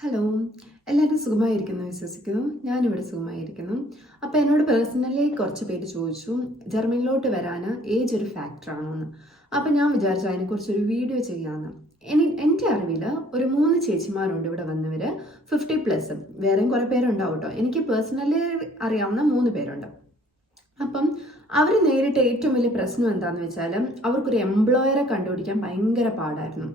Hello എല്ലാവരും സുഖമായിരിക്കുന്നു വിശ്വസിക്കുന്നു. ഞാനിവിടെ സുഖമായിരിക്കുന്നു. അപ്പോൾ എന്നോട് പേഴ്സണലി കുറച്ച് പേര് ചോദിച്ചു ജർമ്മനിലോട്ട് വരാൻ ഏജ് ഒരു ഫാക്ടറാണോ എന്ന് അപ്പോൾ ഞാൻ വിചാരിച്ചു അതിനെക്കുറിച്ചൊരു വീഡിയോ ചെയ്യാമെന്ന് എനി എന്റെ അറിവിൽ ഒരു മൂന്ന് ചേച്ചിമാരുണ്ട് ഇവിടെ വന്നവർ ഫിഫ്റ്റി പ്ലസ് വേറെയും കുറേ പേരുണ്ടാവും കേട്ടോ എനിക്ക് പേഴ്സണലി അറിയാവുന്ന മൂന്ന് പേരുണ്ട്. അപ്പം അവർ നേരിട്ട് ഏറ്റവും വലിയ പ്രശ്നം എന്താണെന്ന് വെച്ചാൽ അവർക്കൊരു എംപ്ലോയറെ കണ്ടുപിടിക്കാൻ ഭയങ്കര പാടായിരുന്നു.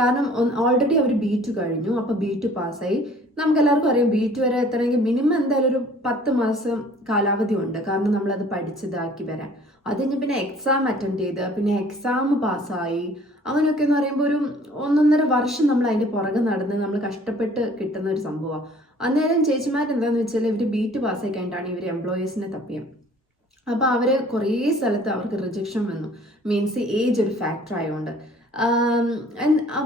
കാരണം ഓൾറെഡി അവർ ബി ടു കഴിഞ്ഞു. അപ്പോൾ ബി ടു പാസ്സായി നമുക്ക് എല്ലാവർക്കും അറിയാം ബി ടു വരെ എത്തണമെങ്കിൽ മിനിമം എന്തായാലും ഒരു പത്ത് മാസം കാലാവധി ഉണ്ട്. കാരണം നമ്മളത് പഠിച്ചതാക്കി വരാൻ. അത് കഴിഞ്ഞ് പിന്നെ എക്സാം അറ്റൻഡ് ചെയ്ത് പിന്നെ എക്സാം പാസ്സായി അങ്ങനെയൊക്കെ എന്ന് പറയുമ്പോൾ ഒരു ഒന്നൊന്നര വർഷം നമ്മൾ അതിന്റെ പുറകെ നടന്ന് നമ്മൾ കഷ്ടപ്പെട്ട് കിട്ടുന്ന ഒരു സംഭവമാണ് അന്നേരം ചേച്ചിമാർ എന്താണെന്ന് വെച്ചാൽ ഇവർ ബി ടു പാസ്സായി കഴിഞ്ഞിട്ടാണ് ഇവർ എംപ്ലോയീസിനെ തപ്പിയത് അപ്പോൾ അവർ കുറേ സ്ഥലത്ത് അവർക്ക് റിജക്ഷൻ വന്നു. മീൻസ് ഏജ് ഒരു ഫാക്ടർ ആയതുകൊണ്ട്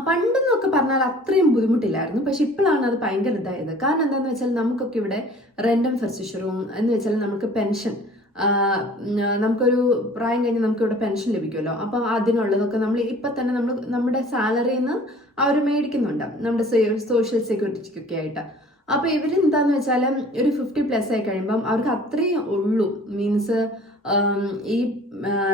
പണ്ടെന്നൊക്കെ പറഞ്ഞാൽ അത്രയും ബുദ്ധിമുട്ടില്ലായിരുന്നു. പക്ഷെ ഇപ്പോഴാണ് അത് ഭയങ്കര ഇതായത്. കാരണം എന്താണെന്ന് വെച്ചാൽ നമുക്കൊക്കെ ഇവിടെ റെൻഡം ഫെസ്റ്റിഷറും എന്ന് വെച്ചാൽ നമുക്ക് പെൻഷൻ നമുക്കൊരു പ്രായം കഴിഞ്ഞ് നമുക്ക് ഇവിടെ പെൻഷൻ ലഭിക്കുമല്ലോ. അപ്പം അതിനുള്ളതൊക്കെ നമ്മൾ ഇപ്പം തന്നെ നമ്മൾ നമ്മുടെ സാലറിയിൽ നിന്ന് അവർ മേടിക്കുന്നുണ്ട്. നമ്മുടെ സോഷ്യൽ സെക്യൂരിറ്റിക്കൊക്കെ ആയിട്ട്. അപ്പോൾ ഇവരെന്താന്ന് വെച്ചാൽ ഒരു ഫിഫ്റ്റി പ്ലസ് ആയി കഴിയുമ്പം അവർക്ക് അത്രയും ഉള്ളൂ. മീൻസ് ഈ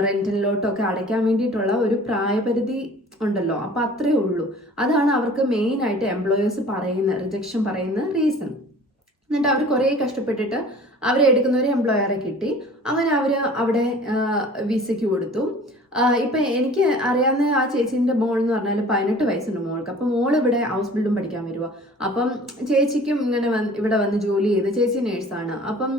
റെന്റിലോട്ടൊക്കെ അടയ്ക്കാൻ വേണ്ടിയിട്ടുള്ള ഒരു പ്രായപരിധി ഉണ്ടല്ലോ. അപ്പോൾ അത്രേ ഉള്ളൂ. അതാണ് അവർക്ക് മെയിൻ ആയിട്ട് എംപ്ലോയേഴ്സ് പറയുന്ന റിജക്ഷൻ പറയുന്ന റീസൺ എന്നിട്ട് അവർ കുറേ കഷ്ടപ്പെട്ടിട്ട് അവരെ എടുക്കുന്ന ഒരു എംപ്ലോയറെ കിട്ടി. അങ്ങനെ അവർ അവിടെ വിസയ്ക്ക് കൊടുത്തു. ഇപ്പം എനിക്ക് അറിയാവുന്ന ആ ചേച്ചീന്റെ മോൾ എന്ന് പറഞ്ഞാൽ പതിനെട്ട് വയസ്സുണ്ട് മോൾക്ക്. അപ്പം മോൾ ഇവിടെ ഹൗസ് ബിൽഡും പഠിക്കാൻ വരുക അപ്പം ചേച്ചിക്കും ഇങ്ങനെ വന്ന് ഇവിടെ വന്ന് ജോലി ചെയ്ത് ചേച്ചി നേഴ്സാണ് അപ്പം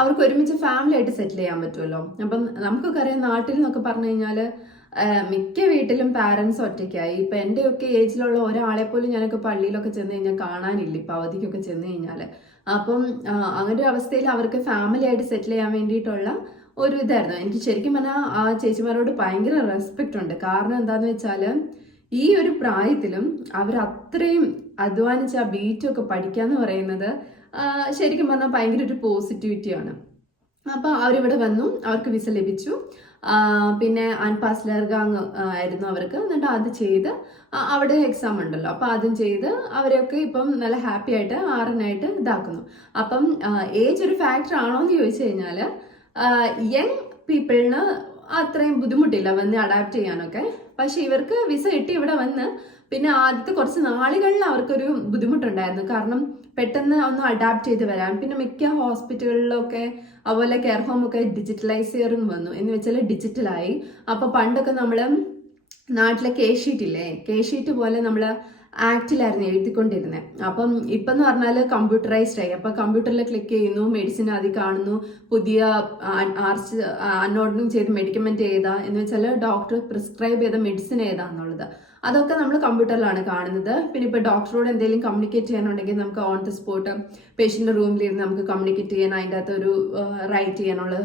അവർക്ക് ഒരുമിച്ച് ഫാമിലി ആയിട്ട് സെറ്റിൽ ചെയ്യാൻ പറ്റുമല്ലോ അപ്പം നമുക്കൊക്കെ അറിയാം നാട്ടിൽ എന്നൊക്കെ പറഞ്ഞു കഴിഞ്ഞാൽ മിക്ക വീട്ടിലും പാരൻസ് ഒറ്റയ്ക്കായി. ഇപ്പൊ എന്റെയൊക്കെ ഏജിലുള്ള ഒരാളെ പോലും ഞാനൊക്കെ പള്ളിയിലൊക്കെ ചെന്ന് കഴിഞ്ഞാൽ കാണാനില്ല ഇപ്പൊ അവധിക്കൊക്കെ ചെന്ന് കഴിഞ്ഞാൽ അപ്പം അങ്ങനെ ഒരു അവസ്ഥയിൽ അവർക്ക് ഫാമിലി ആയിട്ട് സെറ്റിൽ ചെയ്യാൻ വേണ്ടിയിട്ടുള്ള ഒരു ഇതായിരുന്നു. എനിക്ക് ശരിക്കും പറഞ്ഞാൽ ആ ചേച്ചിമാരോട് ഭയങ്കര റെസ്പെക്റ്റ് ഉണ്ട്. കാരണം എന്താന്ന് വെച്ചാൽ ഈ ഒരു പ്രായത്തിലും അവർ അത്രയും അധ്വാനിച്ച് ആ ബീറ്റൊക്കെ പഠിക്കാന്ന് പറയുന്നത് ശരിക്കും പറഞ്ഞാൽ ഭയങ്കര ഒരു പോസിറ്റിവിറ്റിയാണ് അപ്പോൾ അവരിവിടെ വന്നു അവർക്ക് വിസ ലഭിച്ചു. പിന്നെ അൻപാസ് ലെർഗാങ് ആയിരുന്നു അവർക്ക്. എന്നിട്ട് അത് ചെയ്ത് അവിടെ എക്സാം ഉണ്ടല്ലോ. അപ്പം അതും ചെയ്ത് അവരെയൊക്കെ ഇപ്പം നല്ല ഹാപ്പി ആയിട്ട് ആറിനായിട്ട് ഇതാക്കുന്നു. അപ്പം ഏജ് ഒരു ഫാക്ടർ ആണോ എന്ന് ചോദിച്ചു കഴിഞ്ഞാൽ യങ് പീപ്പിളിന് അത്രയും ബുദ്ധിമുട്ടില്ല വന്ന് അഡാപ്റ്റ് ചെയ്യാനൊക്കെ. പക്ഷെ ഇവർക്ക് വിസ കിട്ടി ഇവിടെ വന്ന് പിന്നെ ആദ്യത്തെ കുറച്ച് നാളുകളിൽ അവർക്കൊരു ബുദ്ധിമുട്ടുണ്ടായിരുന്നു. കാരണം പെട്ടെന്ന് ഒന്ന് അഡാപ്റ്റ് ചെയ്ത് വരാൻ പിന്നെ മിക്ക ഹോസ്പിറ്റലുകളിലൊക്കെ അതുപോലെ കെയർ ഹോം ഒക്കെ ചെയ്യാറും വന്നു. എന്ന് വെച്ചാൽ ഡിജിറ്റലായി അപ്പൊ പണ്ടൊക്കെ നമ്മൾ നാട്ടിലെ കേഷീറ്റ് ഇല്ലേ? കേഷീറ്റ് പോലെ നമ്മൾ ആക്റ്റിലായിരുന്നു എഴുതിക്കൊണ്ടിരുന്നത് അപ്പം ഇപ്പം എന്ന് പറഞ്ഞാൽ കമ്പ്യൂട്ടറൈസ്ഡ് ആയി. അപ്പം കമ്പ്യൂട്ടറിൽ ക്ലിക്ക് ചെയ്യുന്നു മെഡിസിൻ ആദ്യം കാണുന്നു പുതിയ ആർസ് അൺഓർഡറിങ് ചെയ്ത് മെഡിക്കമെന്റ് ഏതാ എന്ന് വെച്ചാൽ ഡോക്ടർ പ്രിസ്ക്രൈബ് ചെയ്ത മെഡിസിൻ ഏതാന്നുള്ളത്. അതൊക്കെ നമ്മൾ കമ്പ്യൂട്ടറിലാണ് കാണുന്നത്. പിന്നെ ഇപ്പോൾ ഡോക്ടറോട് എന്തെങ്കിലും കമ്മ്യൂണിക്കേറ്റ് ചെയ്യാനുണ്ടെങ്കിൽ നമുക്ക് ഓൺ ദി സ്പോട്ട് പേഷ്യന്റെ റൂമിലിരുന്ന് നമുക്ക് കമ്മ്യൂണിക്കേറ്റ് ചെയ്യാൻ അതിന്റെ അകത്ത് ഒരു റൈറ്റ് ചെയ്യാനുള്ള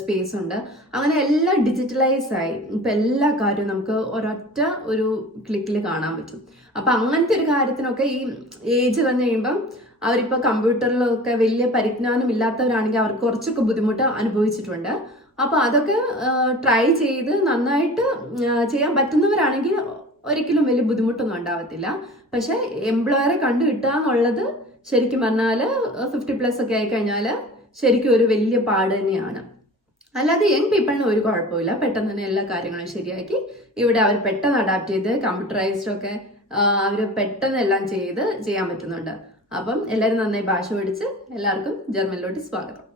സ്പേസ് ഉണ്ട്. അങ്ങനെ എല്ലാം ഡിജിറ്റലൈസ് ആയി. ഇപ്പം എല്ലാ കാര്യവും നമുക്ക് ഒരൊറ്റ ഒരു ക്ലിക്കിൽ കാണാൻ പറ്റും. അപ്പം അങ്ങനത്തെ ഒരു കാര്യത്തിനൊക്കെ ഈ ഏജ് വന്നു കഴിയുമ്പം അവരിപ്പോൾ കമ്പ്യൂട്ടറിലൊക്കെ വലിയ പരിജ്ഞാനം ഇല്ലാത്തവരാണെങ്കിൽ അവർക്ക് കുറച്ചൊക്കെ ബുദ്ധിമുട്ട് അനുഭവിച്ചിട്ടുണ്ട്. അപ്പോൾ അതൊക്കെ ട്രൈ ചെയ്ത് നന്നായിട്ട് ചെയ്യാൻ പറ്റുന്നവരാണെങ്കിൽ ഒരിക്കലും വലിയ ബുദ്ധിമുട്ടൊന്നും ഉണ്ടാവത്തില്ല. പക്ഷേ എംപ്ലോയറെ കണ്ടു കിട്ടുക എന്നുള്ളത് ശരിക്കും പറഞ്ഞാൽ ഫിഫ്റ്റി പ്ലസ് ഒക്കെ ആയി കഴിഞ്ഞാൽ ശരിക്കും ഒരു വലിയ പാട് തന്നെയാണ്. അല്ലാതെ യങ് പീപ്പിളിന് ഒരു കുഴപ്പമില്ല. പെട്ടെന്ന് തന്നെ എല്ലാ കാര്യങ്ങളും ശരിയാക്കി. ഇവിടെ അവർ പെട്ടെന്ന് അഡാപ്റ്റ് ചെയ്ത് കമ്പ്യൂട്ടറൈസ്ഡ് ഒക്കെ അവർ പെട്ടെന്ന് എല്ലാം ചെയ്ത് ചെയ്യാൻ പറ്റുന്നുണ്ട്. അപ്പം എല്ലാവരും നന്നായി ഭാഷ പഠിച്ച് എല്ലാവർക്കും ജർമ്മനിലോട്ട് സ്വാഗതം.